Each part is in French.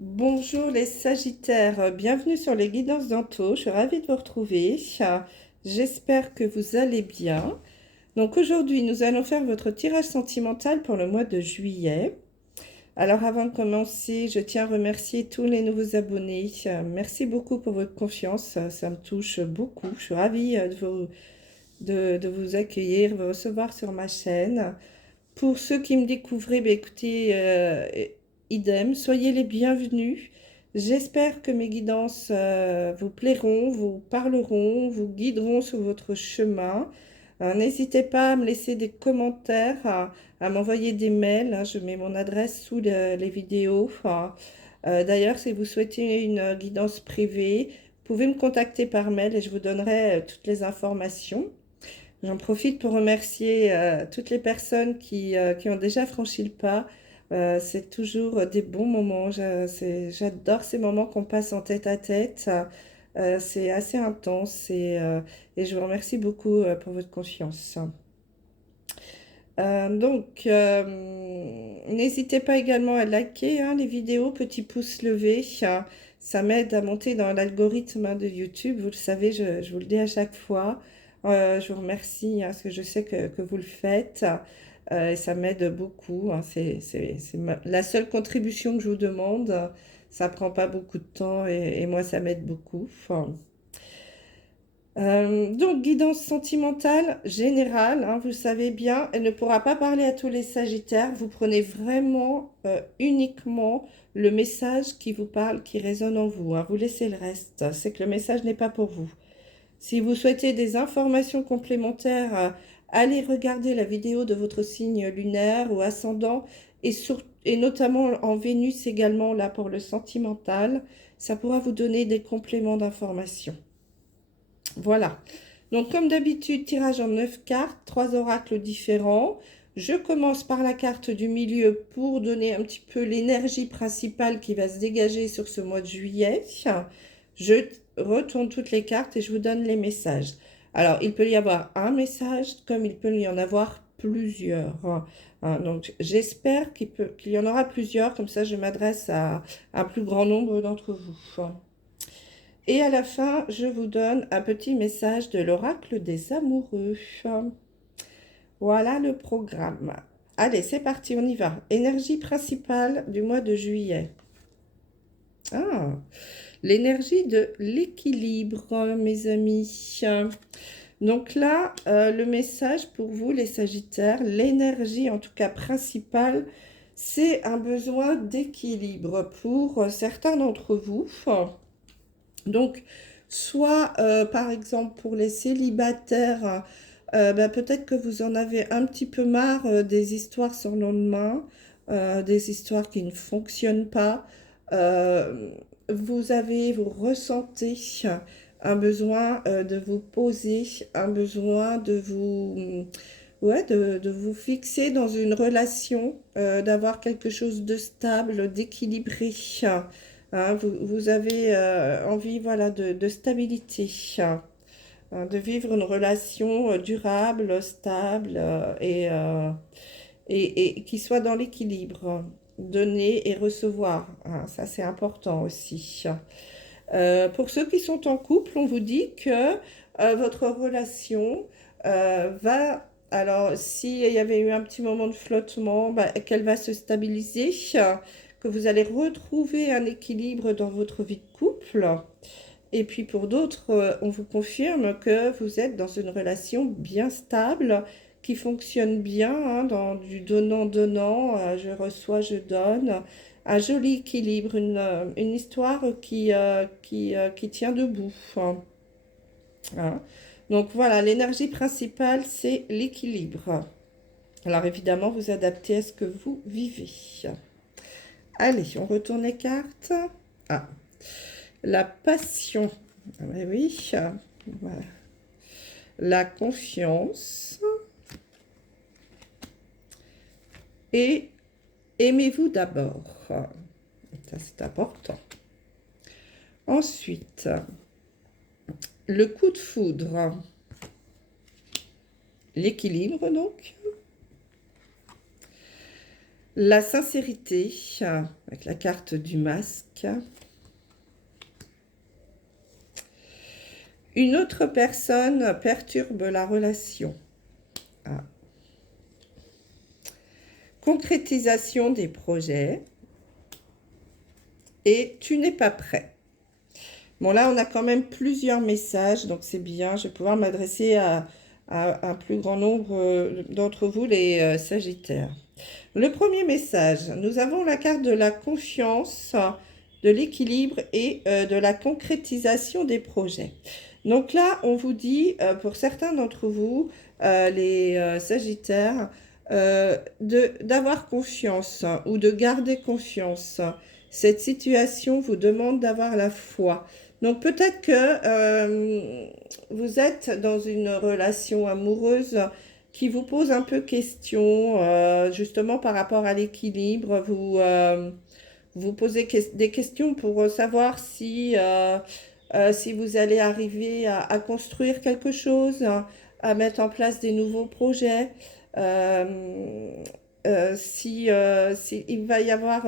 Bonjour les Sagittaires, bienvenue sur les guidances d'Anto. Je suis ravie de vous retrouver. J'espère que vous allez bien. Donc aujourd'hui, nous allons faire votre tirage sentimental pour le mois de juillet. Alors avant de commencer, je tiens à remercier tous les nouveaux abonnés. Merci beaucoup pour votre confiance, ça me touche beaucoup. Je suis ravie de vous accueillir, de vous recevoir sur ma chaîne. Pour ceux qui me découvraient, écoutez, idem, soyez les bienvenus. J'espère que mes guidances vous plairont, vous parleront, vous guideront sur votre chemin. N'hésitez pas à me laisser des commentaires, à m'envoyer des mails, hein. Je mets mon adresse sous les vidéos. D'ailleurs, si vous souhaitez une guidance privée, vous pouvez me contacter par mail et je vous donnerai toutes les informations. J'en profite pour remercier toutes les personnes qui ont déjà franchi le pas. C'est toujours des bons moments. J'adore ces moments qu'on passe en tête à tête. C'est assez intense et je vous remercie beaucoup pour votre confiance. N'hésitez pas également à liker hein, les vidéos, petit pouce levé. Ça m'aide à monter dans l'algorithme de YouTube. Vous le savez, je vous le dis à chaque fois. Je vous remercie parce que je sais que vous le faites. Et ça m'aide beaucoup. Hein. La seule contribution que je vous demande. Ça prend pas beaucoup de temps et moi, ça m'aide beaucoup. Donc, guidance sentimentale générale, hein, vous le savez bien, elle ne pourra pas parler à tous les Sagittaires. Vous prenez vraiment uniquement le message qui vous parle, qui résonne en vous, hein. Vous laissez le reste. C'est que le message n'est pas pour vous. Si vous souhaitez des informations complémentaires, allez regarder la vidéo de votre signe lunaire ou ascendant et notamment en Vénus également, là pour le sentimental. Ça pourra vous donner des compléments d'informations. Voilà. Donc, comme d'habitude, tirage en 9 cartes, 3 oracles différents. Je commence par la carte du milieu pour donner un petit peu l'énergie principale qui va se dégager sur ce mois de juillet. Je retourne toutes les cartes et je vous donne les messages. Alors, il peut y avoir un message comme il peut y en avoir plusieurs. Donc, j'espère qu'il y en aura plusieurs. Comme ça, je m'adresse à un plus grand nombre d'entre vous. Et à la fin, je vous donne un petit message de l'oracle des amoureux. Voilà le programme. Allez, c'est parti, on y va. Énergie principale du mois de juillet. Ah, l'énergie de l'équilibre, mes amis. Donc là, le message pour vous, les Sagittaires, l'énergie en tout cas principale, c'est un besoin d'équilibre pour certains d'entre vous. Donc, soit par exemple pour les célibataires, peut-être que vous en avez un petit peu marre des histoires sans lendemain, des histoires qui ne fonctionnent pas. Euh, vous ressentez un besoin de vous poser, un besoin de vous, ouais, de vous fixer dans une relation, d'avoir quelque chose de stable, d'équilibré. Hein, vous avez envie voilà, de stabilité, hein, de vivre une relation durable, stable et qui soit dans l'équilibre, donner et recevoir. Hein, ça, c'est important aussi. Pour ceux qui sont en couple, on vous dit que votre relation va... Alors, s'il y avait eu un petit moment de flottement, qu'elle va se stabiliser, que vous allez retrouver un équilibre dans votre vie de couple. Et puis pour d'autres, on vous confirme que vous êtes dans une relation bien stable, qui fonctionne bien, hein, dans du donnant-donnant, je reçois, je donne. Un joli équilibre, une histoire qui tient debout, hein. Donc voilà, l'énergie principale, c'est l'équilibre. Alors évidemment, vous adaptez à ce que vous vivez. Allez, on retourne les cartes. Ah, la passion. Ah, ben oui, voilà. La confiance et aimez-vous d'abord. Ça, c'est important. Ensuite, le coup de foudre. L'équilibre, donc. La sincérité, avec la carte du masque. Une autre personne perturbe la relation. Ah. Concrétisation des projets. Et tu n'es pas prêt. Bon, là, on a quand même plusieurs messages, donc c'est bien. Je vais pouvoir m'adresser à un plus grand nombre d'entre vous, les Sagittaires. Le premier message, nous avons la carte de la confiance, de l'équilibre et de la concrétisation des projets. Donc là, on vous dit, pour certains d'entre vous, les Sagittaires, d'avoir confiance ou de garder confiance. Cette situation vous demande d'avoir la foi. Donc peut-être que vous êtes dans une relation amoureuse qui vous pose un peu question, justement par rapport à l'équilibre. Vous posez des questions pour savoir si vous allez arriver à construire quelque chose, à mettre en place des nouveaux projets. Si il va y avoir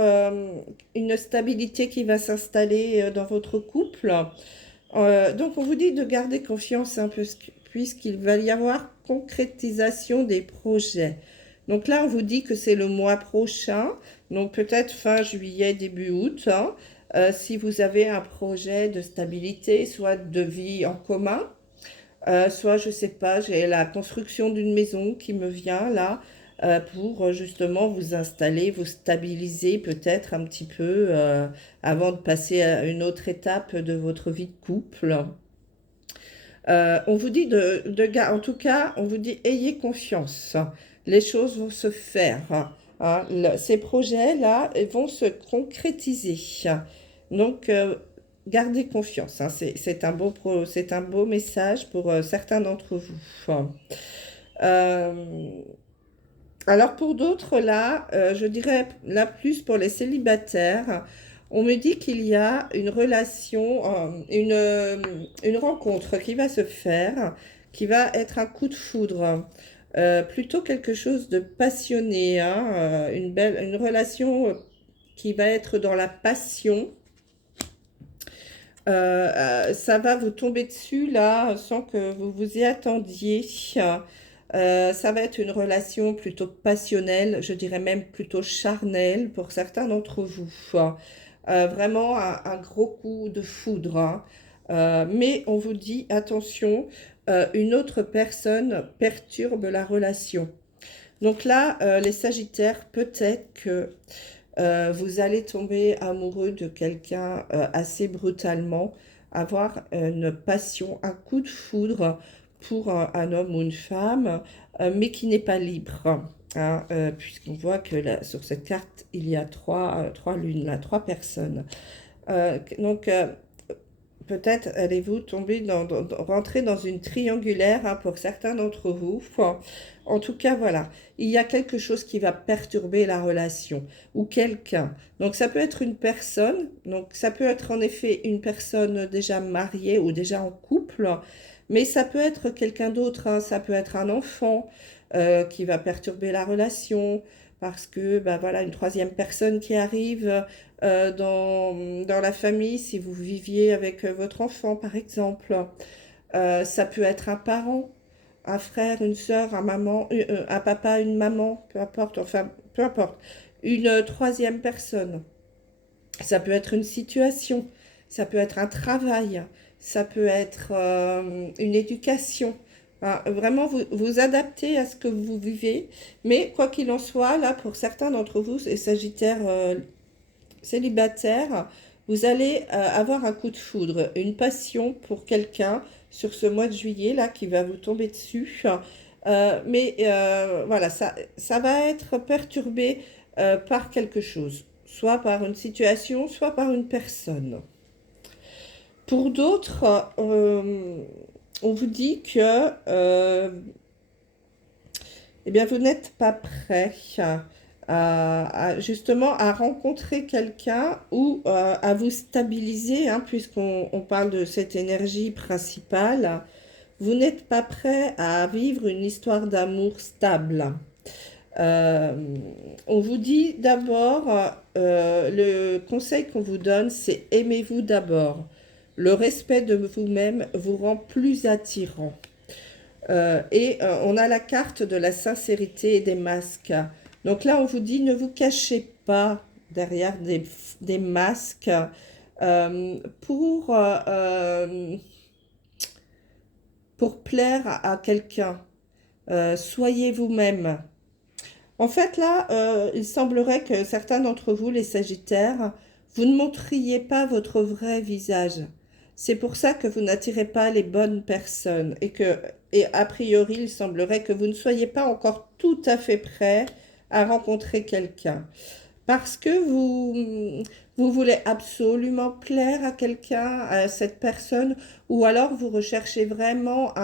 une stabilité qui va s'installer dans votre couple. Donc, on vous dit de garder confiance un peu, puisqu'il va y avoir concrétisation des projets. Donc là, on vous dit que c'est le mois prochain, donc peut-être fin juillet, début août, hein, si vous avez un projet de stabilité, soit de vie en commun, soit, je ne sais pas, j'ai la construction d'une maison qui me vient là, pour justement vous installer, vous stabiliser peut-être un petit peu avant de passer à une autre étape de votre vie de couple. On vous dit en tout cas, on vous dit ayez confiance. Les choses vont se faire. Hein. Ces projets-là vont se concrétiser. Donc, gardez confiance. Hein. C'est un beau message pour certains d'entre vous. Alors pour d'autres, là, je dirais là plus pour les célibataires, on me dit qu'il y a une relation, une rencontre qui va se faire, qui va être un coup de foudre, plutôt quelque chose de passionné, hein, une relation qui va être dans la passion. Ça va vous tomber dessus là sans que vous vous y attendiez. Ça va être une relation plutôt passionnelle, je dirais même plutôt charnelle pour certains d'entre vous. Vraiment un gros coup de foudre. Hein. Mais on vous dit, attention, une autre personne perturbe la relation. Donc là, les Sagittaires, peut-être que vous allez tomber amoureux de quelqu'un assez brutalement, avoir une passion, un coup de foudre pour un homme ou une femme, mais qui n'est pas libre. Hein, puisqu'on voit que là, sur cette carte, il y a trois lunes, là, trois personnes. Donc, peut-être allez-vous tomber rentrer dans une triangulaire hein, pour certains d'entre vous. En tout cas, voilà, il y a quelque chose qui va perturber la relation ou quelqu'un. Donc, ça peut être une personne. Donc, ça peut être en effet une personne déjà mariée ou déjà en couple. Mais ça peut être quelqu'un d'autre. Hein. Ça peut être un enfant qui va perturber la relation parce que, ben voilà, une troisième personne qui arrive dans la famille, si vous viviez avec votre enfant, par exemple. Ça peut être un parent, un frère, une sœur, un papa, une maman, peu importe, enfin, peu importe. Une troisième personne. Ça peut être une situation, ça peut être un travail, ça peut être une éducation. Hein, vraiment, vous adaptez à ce que vous vivez. Mais quoi qu'il en soit, là, pour certains d'entre vous, les Sagittaires célibataires, vous allez avoir un coup de foudre, une passion pour quelqu'un sur ce mois de juillet, là, qui va vous tomber dessus. Voilà, ça va être perturbé par quelque chose, soit par une situation, soit par une personne. Pour d'autres, on vous dit que eh bien, vous n'êtes pas prêt justement à rencontrer quelqu'un ou à vous stabiliser, hein, puisqu'on parle de cette énergie principale. Vous n'êtes pas prêt à vivre une histoire d'amour stable. Euh, on vous dit d'abord, le conseil qu'on vous donne, c'est aimez-vous d'abord. Le respect de vous-même vous rend plus attirant. On a la carte de la sincérité et des masques. Donc là, on vous dit, ne vous cachez pas derrière des masques pour plaire à quelqu'un. Soyez vous-même. En fait, là, il semblerait que certains d'entre vous, les Sagittaires, vous ne montriez pas votre vrai visage. C'est pour ça que vous n'attirez pas les bonnes personnes et a priori, il semblerait que vous ne soyez pas encore tout à fait prêt à rencontrer quelqu'un. Parce que vous voulez absolument plaire à quelqu'un, à cette personne, ou alors vous recherchez vraiment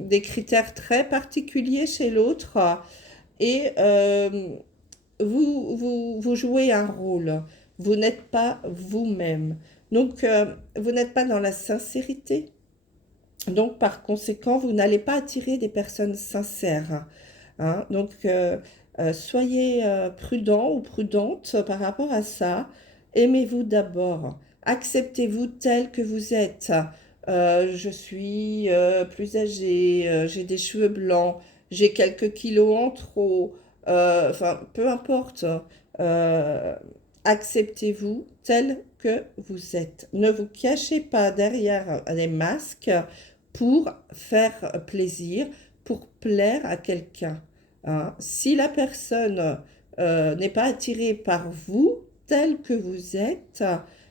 des critères très particuliers chez l'autre et vous jouez un rôle. Vous n'êtes pas vous-même. Donc, vous n'êtes pas dans la sincérité. Donc, par conséquent, vous n'allez pas attirer des personnes sincères. Hein. Donc, soyez prudent ou prudente par rapport à ça. Aimez-vous d'abord. Acceptez-vous tel que vous êtes. Je suis plus âgée, j'ai des cheveux blancs, j'ai quelques kilos en trop. Enfin, peu importe. Euh, Acceptez-vous tel que vous êtes. Ne vous cachez pas derrière les masques pour faire plaisir, pour plaire à quelqu'un. Hein. Si la personne n'est pas attirée par vous, tel que vous êtes,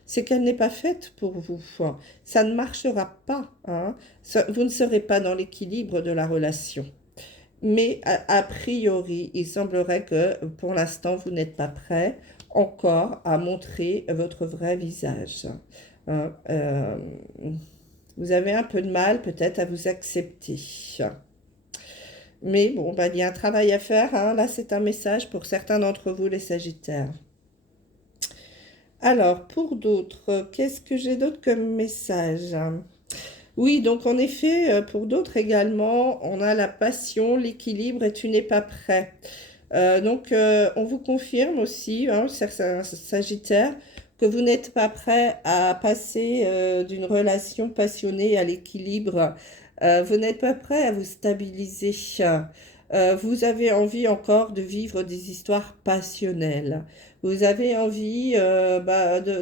c'est qu'elle n'est pas faite pour vous. Ça ne marchera pas. Hein. Vous ne serez pas dans l'équilibre de la relation. Mais a priori, il semblerait que pour l'instant, vous n'êtes pas prêt encore à montrer votre vrai visage. Hein. Vous avez un peu de mal peut-être à vous accepter. Mais bon, ben, il y a un travail à faire. Hein. Là, c'est un message pour certains d'entre vous, les Sagittaires. Alors, pour d'autres, qu'est-ce que j'ai d'autre comme message? Oui, donc en effet, pour d'autres également, on a la passion, l'équilibre et tu n'es pas prêt. On vous confirme aussi, hein, certains Sagittaires, que vous n'êtes pas prêt à passer d'une relation passionnée à l'équilibre. Vous n'êtes pas prêt à vous stabiliser. Vous avez envie encore de vivre des histoires passionnelles. Vous avez envie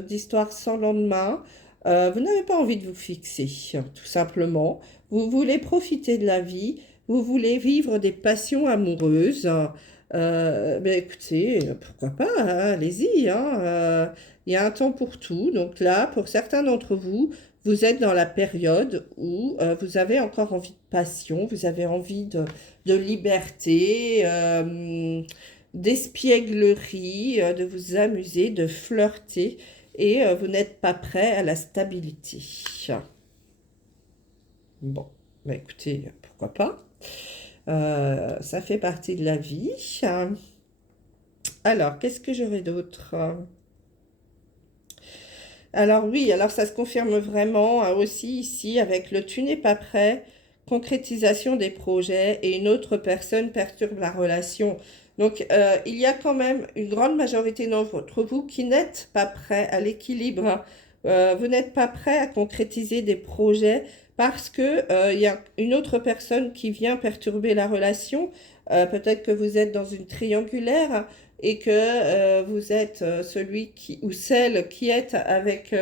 d'histoires sans lendemain. Vous n'avez pas envie de vous fixer, tout simplement. Vous voulez profiter de la vie. Vous voulez vivre des passions amoureuses. Écoutez, pourquoi pas, hein, allez-y. Hein, il y a un temps pour tout. Donc là, pour certains d'entre vous, vous êtes dans la période où vous avez encore envie de passion, vous avez envie de liberté, d'espièglerie, de vous amuser, de flirter, et vous n'êtes pas prêt à la stabilité. Bon, écoutez, pourquoi pas. Ça fait partie de la vie. Alors, qu'est-ce que j'aurais d'autre? Alors oui, alors ça se confirme vraiment aussi ici avec le tu n'es pas prêt, concrétisation des projets et une autre personne perturbe la relation. Donc il y a quand même une grande majorité d'entre vous qui n'êtes pas prêt à l'équilibre. Hein. Vous n'êtes pas prêt à concrétiser des projets parce que il y a une autre personne qui vient perturber la relation. Peut-être que vous êtes dans une triangulaire et que vous êtes celui qui ou celle qui est avec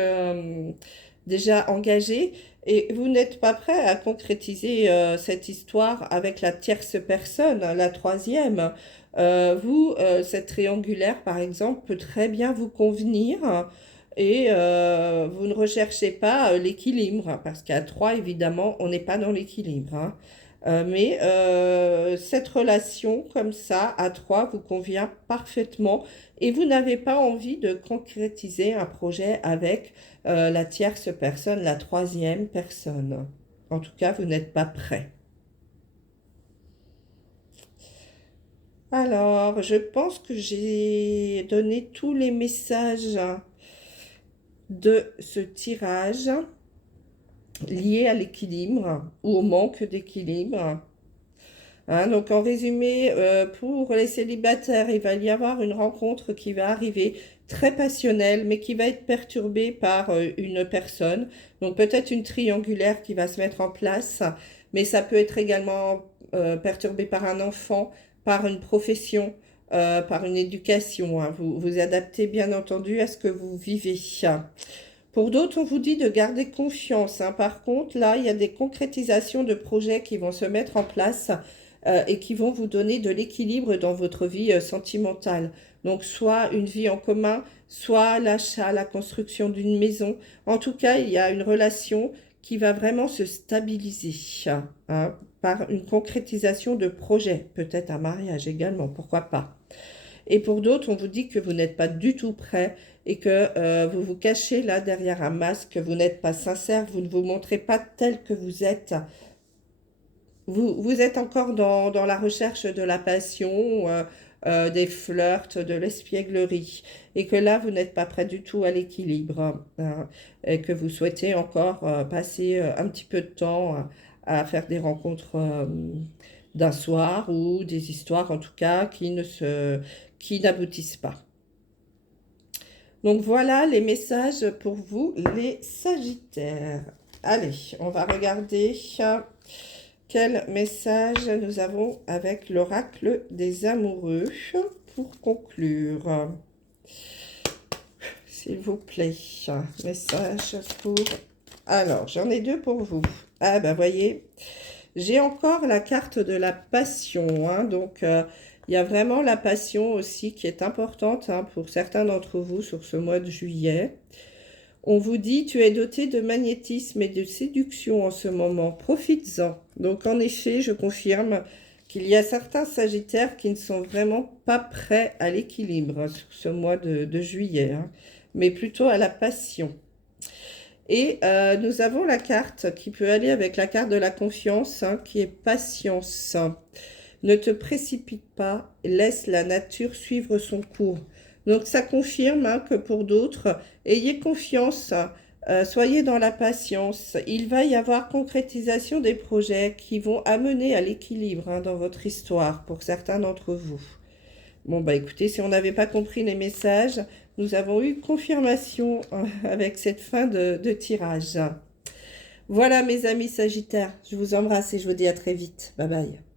déjà engagé et vous n'êtes pas prêt à concrétiser cette histoire avec la tierce personne, la troisième. Cette triangulaire, par exemple, peut très bien vous convenir et vous ne recherchez pas l'équilibre parce qu'à trois, évidemment, on n'est pas dans l'équilibre. Hein. Cette relation comme ça, à trois, vous convient parfaitement et vous n'avez pas envie de concrétiser un projet avec la tierce personne, la troisième personne. En tout cas, vous n'êtes pas prêt. Alors, je pense que j'ai donné tous les messages de ce tirage liés à l'équilibre ou au manque d'équilibre. Hein. Donc, en résumé, pour les célibataires, il va y avoir une rencontre qui va arriver très passionnelle, mais qui va être perturbée par une personne. Donc, peut-être une triangulaire qui va se mettre en place, mais ça peut être également perturbé par un enfant, par une profession, par une éducation. Hein. Vous adaptez bien entendu à ce que vous vivez. Pour d'autres, on vous dit de garder confiance. Hein. Par contre, là, il y a des concrétisations de projets qui vont se mettre en place et qui vont vous donner de l'équilibre dans votre vie sentimentale. Donc, soit une vie en commun, soit l'achat, la construction d'une maison. En tout cas, il y a une relation qui va vraiment se stabiliser hein, par une concrétisation de projets. Peut-être un mariage également, pourquoi pas. Et pour d'autres, on vous dit que vous n'êtes pas du tout prêt et que vous vous cachez là derrière un masque, vous n'êtes pas sincère, vous ne vous montrez pas tel que vous êtes. Vous êtes encore dans la recherche de la passion, des flirts, de l'espièglerie. Et que là, vous n'êtes pas prêt du tout à l'équilibre. Hein, et que vous souhaitez encore passer un petit peu de temps à faire des rencontres d'un soir ou des histoires en tout cas qui n'aboutissent pas. Donc voilà les messages pour vous les Sagittaires. Allez, on va regarder quel message nous avons avec l'oracle des amoureux pour conclure. S'il vous plaît, message pour... Alors, j'en ai deux pour vous. Ah ben voyez, j'ai encore la carte de la passion. Hein, donc, il y a vraiment la passion aussi qui est importante hein, pour certains d'entre vous sur ce mois de juillet. On vous dit, tu es doté de magnétisme et de séduction en ce moment. Profites-en. Donc, en effet, je confirme qu'il y a certains Sagittaires qui ne sont vraiment pas prêts à l'équilibre sur ce mois de juillet, hein, mais plutôt à la passion. Et nous avons la carte qui peut aller avec la carte de la confiance, hein, qui est patience. Ne te précipite pas, laisse la nature suivre son cours. Donc ça confirme hein, que pour d'autres, ayez confiance, soyez dans la patience. Il va y avoir concrétisation des projets qui vont amener à l'équilibre hein, dans votre histoire pour certains d'entre vous. Bon bah écoutez, si on n'avait pas compris les messages, nous avons eu confirmation avec cette fin de tirage. Voilà mes amis Sagittaires, je vous embrasse et je vous dis à très vite. Bye bye.